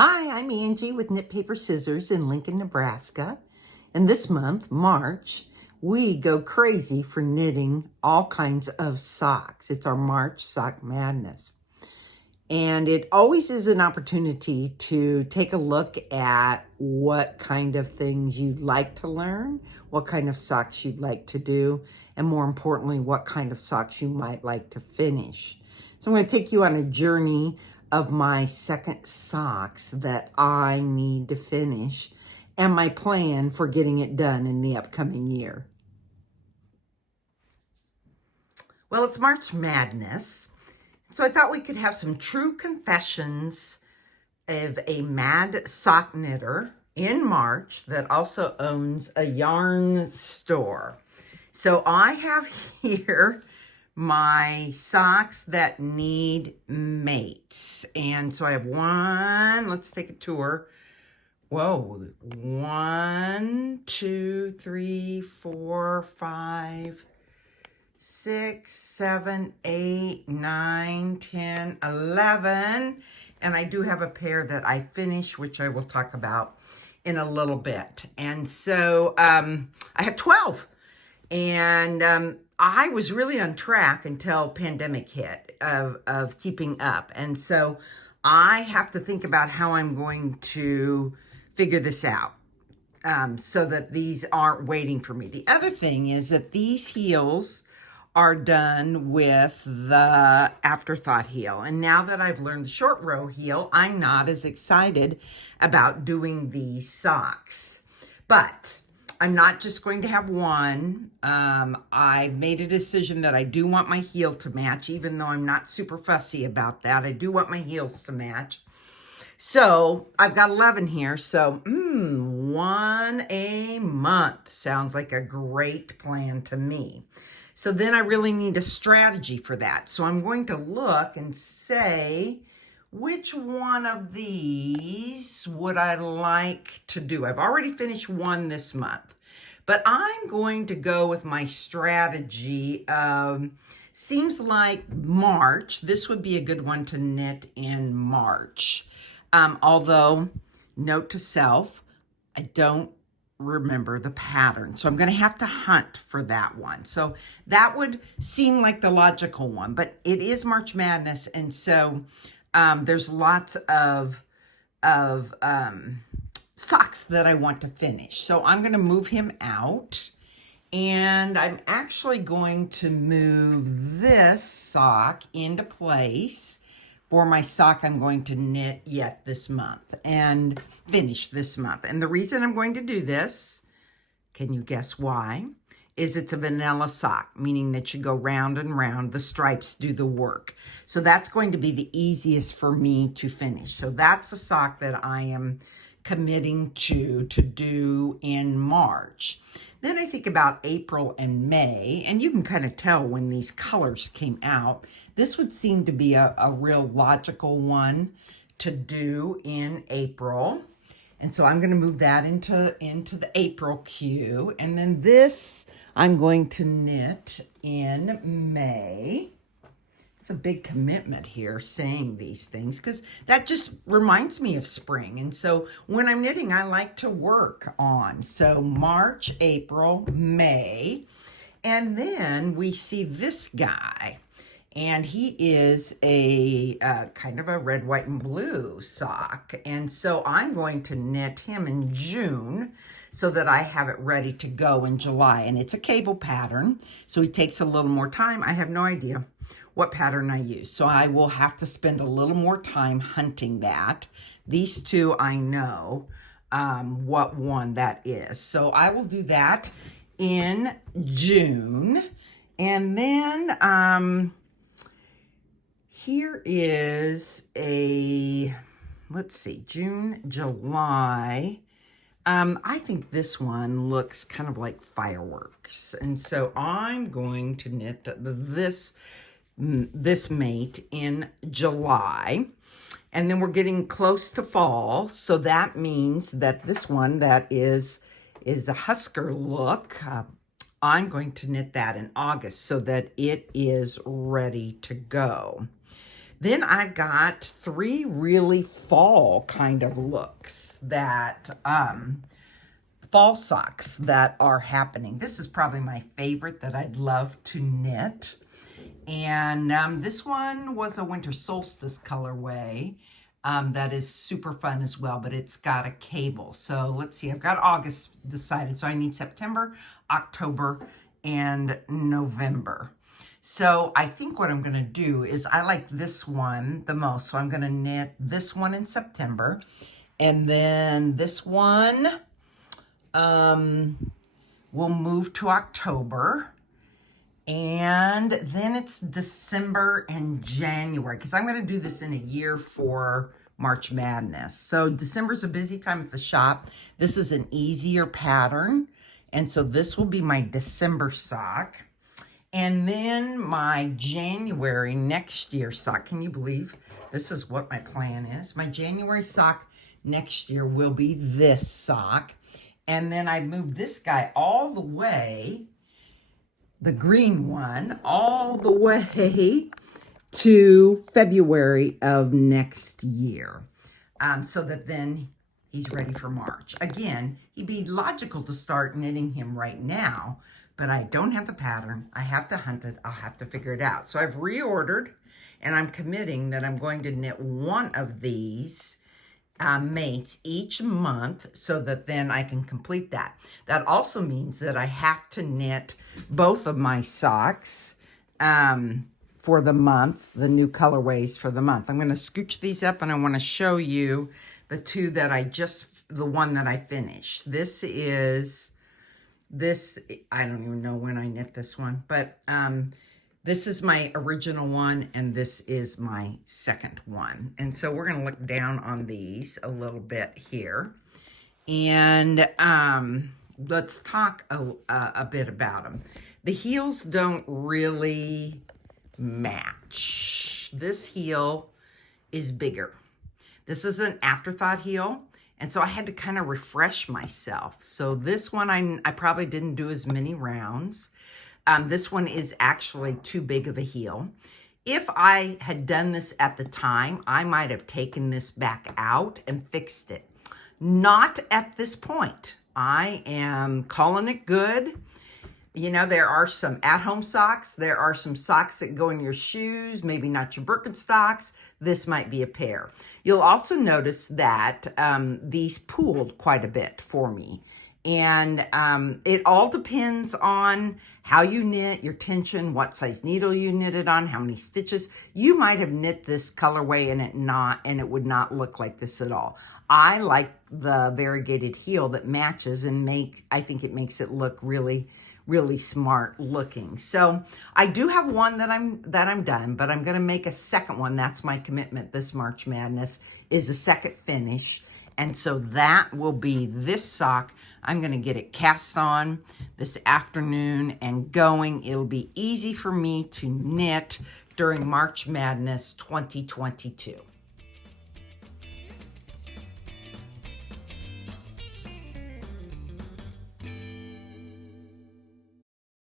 Hi, I'm Angie with Knit Paper Scissors in Lincoln, Nebraska. And this month, March, we go crazy for knitting all kinds of socks. It's our March Sock Madness. And it always is an opportunity to take a look at what kind of things you'd like to learn, what kind of socks you'd like to do, and more importantly, what kind of socks you might like to finish. So I'm going to take you on a journey of my second socks that I need to finish and my plan for getting it done in the upcoming year. Well, it's March Madness, so I thought we could have some true confessions of a mad sock knitter in March that also owns a yarn store. So I have here my socks that need mates. And so I have one, let's take a tour. Whoa, 1, 2, 3, 4, 5, 6, 7, 8, 9, 10, 11. And I do have a pair that I finished, which I will talk about in a little bit. And so I have 12. And I was really on track until pandemic hit of keeping up. And so I have to think about how I'm going to figure this out so that these aren't waiting for me. The other thing is that these heels are done with the afterthought heel. And now that I've learned the short row heel, I'm not as excited about doing these socks. But I'm not just going to have one. I've made a decision that I do want my heel to match, even though I'm not super fussy about that. I do want my heels to match. So I've got 11 here. So one a month sounds like a great plan to me. So then I really need a strategy for that. So I'm going to look and say, which one of these would I like to do? I've already finished one this month, but I'm going to go with my strategy. Seems like March, this would be a good one to knit in March. Although, note to self, I don't remember the pattern. So I'm going to have to hunt for that one. So that would seem like the logical one, but it is March Madness. And so there's lots of socks that I want to finish. So I'm going to move him out, and I'm actually going to move this sock into place for my sock I'm going to knit yet this month and finish this month. And the reason I'm going to do this, can you guess why? Is it's a vanilla sock, meaning that you go round and round, the stripes do the work. So that's going to be the easiest for me to finish. So that's a sock that I am committing to do in March. Then I think about April and May, and you can kind of tell when these colors came out. This would seem to be a real logical one to do in April. And so I'm going to move that into the April queue. And then this I'm going to knit in May. It's a big commitment here saying these things because that just reminds me of spring. And so when I'm knitting, I like to work on. So March, April, May. And then we see this guy. And he is a kind of a red, white, and blue sock. And so I'm going to knit him in June so that I have it ready to go in July. And it's a cable pattern, so it takes a little more time. I have no idea what pattern I use, so I will have to spend a little more time hunting that. These two, I know what one that is. So I will do that in June. And then here is a, let's see, June, July. I think this one looks kind of like fireworks. And so I'm going to knit this mate in July. And then we're getting close to fall. So that means that this one that is a Husker look, I'm going to knit that in August so that it is ready to go. Then I've got 3 really fall kind of looks that, fall socks that are happening. This is probably my favorite that I'd love to knit. And this one was a winter solstice colorway. That is super fun as well, but it's got a cable. So let's see, I've got August decided, so I need September, October, and November. So I think what I'm gonna do is I like this one the most, so I'm gonna knit this one in September, and then this one will move to October. And then it's December and January, because I'm going to do this in a year for March Madness. So December's a busy time at the shop. This is an easier pattern. And so this will be my December sock. And then my January next year sock. Can you believe this is what my plan is? My January sock next year will be this sock. And then I moved this guy all the way, the green one, all the way to February of next year, so that then he's ready for March. Again, he'd be logical to start knitting him right now, but I don't have the pattern. I have to hunt it. I'll have to figure it out. So I've reordered, and I'm committing that I'm going to knit one of these mates each month, so that then I can complete that. That also means that I have to knit both of my socks for the month, the new colorways for the month. I'm going to scooch these up, and I want to show you the 2 that the one that I finished. I don't even know when I knit this one, but this is my original one, and this is my second one. And so we're going to look down on these a little bit here. And let's talk a bit about them. The heels don't really match. This heel is bigger. This is an afterthought heel. And so I had to kind of refresh myself. So this one, I probably didn't do as many rounds. This one is actually too big of a heel. If I had done this at the time, I might have taken this back out and fixed it. Not at this point. I am calling it good. You know, there are some at-home socks. There are some socks that go in your shoes, maybe not your Birkenstocks. This might be a pair. You'll also notice that these pooled quite a bit for me. And it all depends on how you knit, your tension, what size needle you knit it on, how many stitches. You might have knit this colorway and it would not look like this at all. I like the variegated heel that matches and I think it makes it look really, really smart looking. So I do have one that I'm done, but I'm gonna make a second one. That's my commitment this March Madness, is a second finish. And so that will be this sock. I'm going to get it cast on this afternoon and going. It'll be easy for me to knit during March Madness 2022.